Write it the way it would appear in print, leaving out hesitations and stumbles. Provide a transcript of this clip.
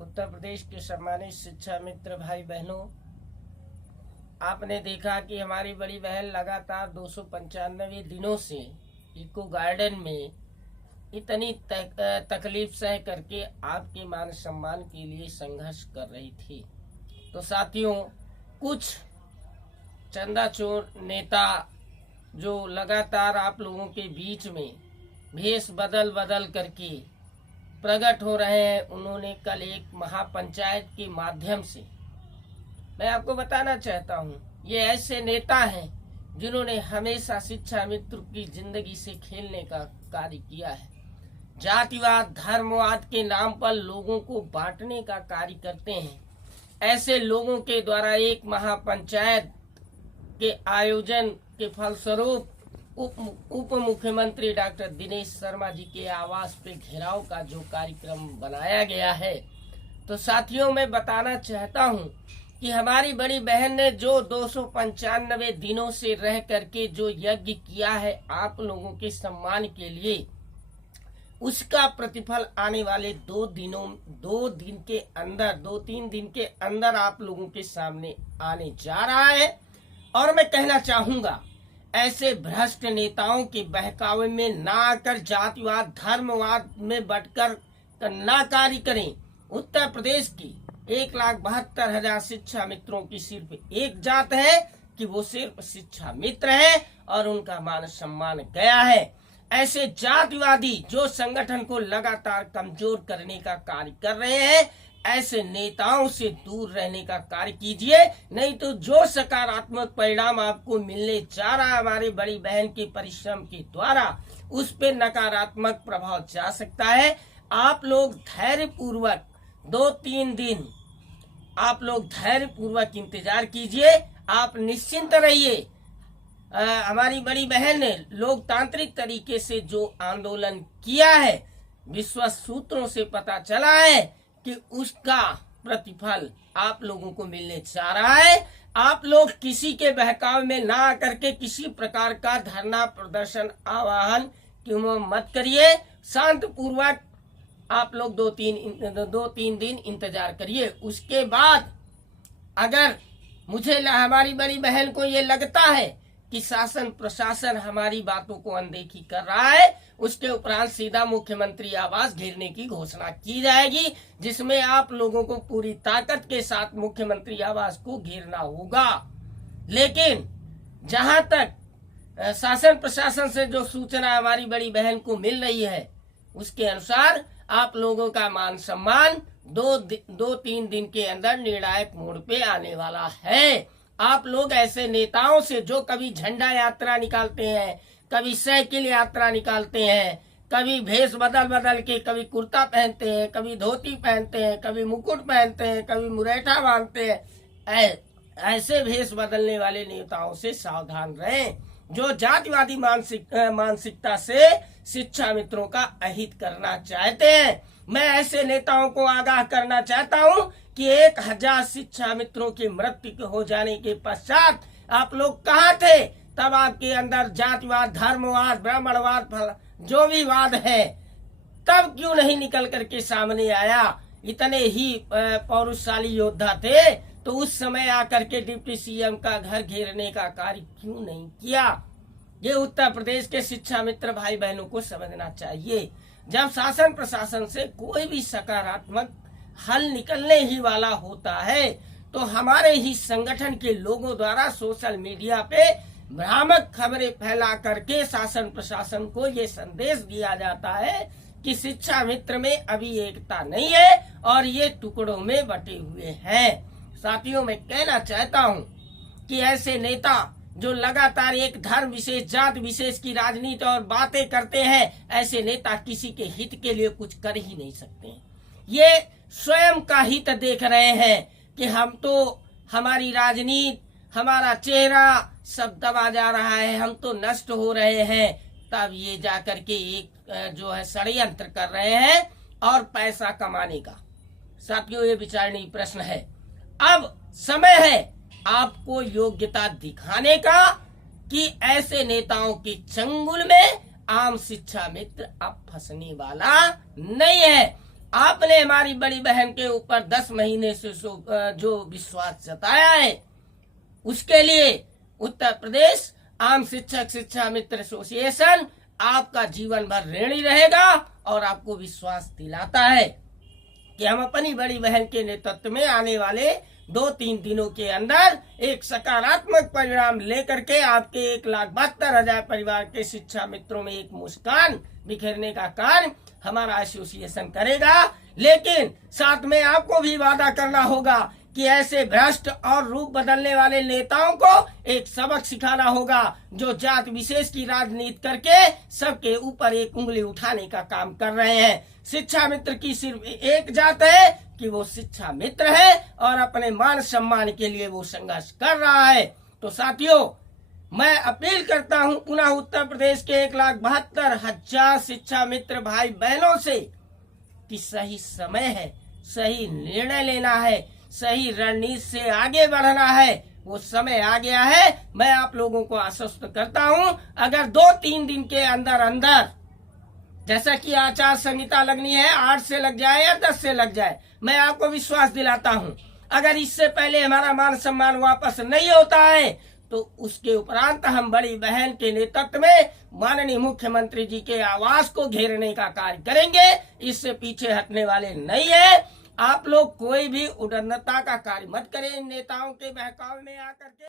उत्तर प्रदेश के सम्मानित शिक्षा मित्र भाई बहनों, आपने देखा कि हमारी बड़ी बहन लगातार 295 दिनों से इको गार्डन में इतनी तकलीफ सह करके आपके मान सम्मान के लिए संघर्ष कर रही थी। तो साथियों, कुछ चंदाचोर नेता जो लगातार आप लोगों के बीच में भेष बदल बदल करके प्रकट हो रहे हैं, उन्होंने कल एक महापंचायत के माध्यम से, मैं आपको बताना चाहता हूं, ये ऐसे नेता हैं जिन्होंने हमेशा शिक्षा मित्र की जिंदगी से खेलने का कार्य किया है। जातिवाद धर्मवाद के नाम पर लोगों को बांटने का कार्य करते हैं। ऐसे लोगों के द्वारा एक महापंचायत के आयोजन के फलस्वरूप उप मुख्यमंत्री डॉक्टर दिनेश शर्मा जी के आवास पे घेराव का जो कार्यक्रम बनाया गया है, तो साथियों मैं बताना चाहता हूं कि हमारी बड़ी बहन ने जो 295 दिनों से रह करके जो यज्ञ किया है आप लोगों के सम्मान के लिए, उसका प्रतिफल आने वाले 2-3 दिन के अंदर आप लोगों के सामने आने जा रहा है। और मैं कहना चाहूंगा, ऐसे भ्रष्ट नेताओं के बहकावे में ना आकर जातिवाद धर्मवाद में बटकर ना कार्य करें। उत्तर प्रदेश की 1,72,000 शिक्षा मित्रों की सिर्फ एक जात है कि वो सिर्फ शिक्षा मित्र है और उनका मान सम्मान गया है। ऐसे जातिवादी जो संगठन को लगातार कमजोर करने का कार्य कर रहे हैं, ऐसे नेताओं से दूर रहने का कार्य कीजिए, नहीं तो जो सकारात्मक परिणाम आपको मिलने जा रहा है हमारी बड़ी बहन के परिश्रम के द्वारा, उस पे नकारात्मक प्रभाव जा सकता है। आप लोग धैर्यपूर्वक 2-3 दिन आप लोग धैर्यपूर्वक इंतजार कीजिए, आप निश्चिंत रहिए। हमारी बड़ी बहन ने लोकतांत्रिक तरीके से जो आंदोलन किया है, विश्वस्त सूत्रों से पता चला है कि उसका प्रतिफल आप लोगों को मिलने जा रहा है। आप लोग किसी के बहकाव में ना आकर के किसी प्रकार का धरना प्रदर्शन आह्वान क्यों मत करिए। शांत पूर्वक आप लोग 2-3 दिन इंतजार करिए। उसके बाद अगर हमारी बड़ी बहन को ये लगता है कि शासन प्रशासन हमारी बातों को अनदेखी कर रहा है, उसके उपरांत सीधा मुख्यमंत्री आवास घेरने की घोषणा की जाएगी, जिसमें आप लोगों को पूरी ताकत के साथ मुख्यमंत्री आवास को घेरना होगा। लेकिन जहां तक शासन प्रशासन से जो सूचना हमारी बड़ी बहन को मिल रही है, उसके अनुसार आप लोगों का मान सम्मान 2-3 दिन के अंदर निर्णायक मोड़ पे आने वाला है। आप लोग ऐसे नेताओं से जो कभी झंडा यात्रा निकालते हैं, कभी साइकिल यात्रा निकालते हैं, कभी भेष बदल बदल के कभी कुर्ता पहनते हैं, कभी धोती पहनते हैं, कभी मुकुट पहनते हैं, कभी मुरेठा बांधते हैं, ऐसे भेष बदलने वाले नेताओं से सावधान रहें, जो जातिवादी मानसिकता से शिक्षा मित्रों का अहित करना चाहते हैं। मैं ऐसे नेताओं को आगाह करना चाहता हूं कि 1,000 शिक्षा मित्रों की मृत्यु हो जाने के पश्चात आप लोग कहाँ थे? तब आपके अंदर जातिवाद धर्मवाद ब्राह्मणवाद जो भी वाद है, तब क्यों नहीं निकल करके सामने आया? इतने ही पौरुषशाली योद्धा थे तो उस समय आकर के डिप्टी सीएम का घर घेरने का कार्य क्यों नहीं किया? ये उत्तर प्रदेश के शिक्षा मित्र भाई बहनों को समझना चाहिए। जब शासन प्रशासन से कोई भी सकारात्मक हल निकलने ही वाला होता है, तो हमारे ही संगठन के लोगों द्वारा सोशल मीडिया पे भ्रामक खबरें फैला करके शासन प्रशासन को ये संदेश दिया जाता है कि शिक्षा मित्र में अभी एकता नहीं है और ये टुकड़ों में बटे हुए हैं। साथियों, मैं कहना चाहता हूँ कि ऐसे नेता जो लगातार एक धर्म विशेष जात विशेष की राजनीति और बातें करते हैं, ऐसे नेता किसी के हित के लिए कुछ कर ही नहीं सकते। ये स्वयं का हित देख रहे हैं कि हम तो हमारी राजनीति हमारा चेहरा सब दबा जा रहा है, हम तो नष्ट हो रहे हैं, तब ये जाकर के एक जो है षड्यंत्र कर रहे हैं और पैसा कमाने का। साथियों, ये विचारणीय प्रश्न है। अब समय है आपको योग्यता दिखाने का कि ऐसे नेताओं के चंगुल में आम शिक्षा मित्र अब फंसने वाला नहीं है। आपने हमारी बड़ी बहन के ऊपर 10 महीने से जो विश्वास जताया है, उसके लिए उत्तर प्रदेश आम शिक्षक शिक्षा मित्र एसोसिएशन आपका जीवन भर ऋणी रहेगा और आपको विश्वास दिलाता है कि हम अपनी बड़ी बहन के नेतृत्व में आने वाले 2-3 दिनों के अंदर एक सकारात्मक परिणाम लेकर के आपके 1,72,000 परिवार के शिक्षा मित्रों में एक मुस्कान बिखेरने का कार्य हमारा एसोसिएशन करेगा। लेकिन साथ में आपको भी वादा करना होगा कि ऐसे भ्रष्ट और रूप बदलने वाले नेताओं को एक सबक सिखाना होगा जो जात विशेष की राजनीति करके सबके ऊपर एक उंगली उठाने का काम कर रहे हैं। शिक्षा मित्र की सिर्फ एक जात है कि वो शिक्षा मित्र है और अपने मान सम्मान के लिए वो संघर्ष कर रहा है। तो साथियों, मैं अपील करता हूं पुनः उत्तर प्रदेश के 1,72,000 शिक्षा मित्र भाई बहनों से कि सही समय है, सही निर्णय लेना है, सही रणनीति से आगे बढ़ना है। वो समय आ गया है। मैं आप लोगों को आश्वस्त करता हूं, अगर 2-3 दिन के अंदर अंदर, जैसा कि आचार संहिता लगनी है 8 से लग जाए या 10 से लग जाए, मैं आपको विश्वास दिलाता हूं अगर इससे पहले हमारा मान सम्मान वापस नहीं होता है तो उसके उपरांत हम बड़ी बहन के नेतृत्व में माननीय मुख्यमंत्री जी के आवास को घेरने का कार्य करेंगे। इससे पीछे हटने वाले नहीं है। आप लोग कोई भी उद्दंडता का कार्य मत करें इन नेताओं के बहकावे में आकर के।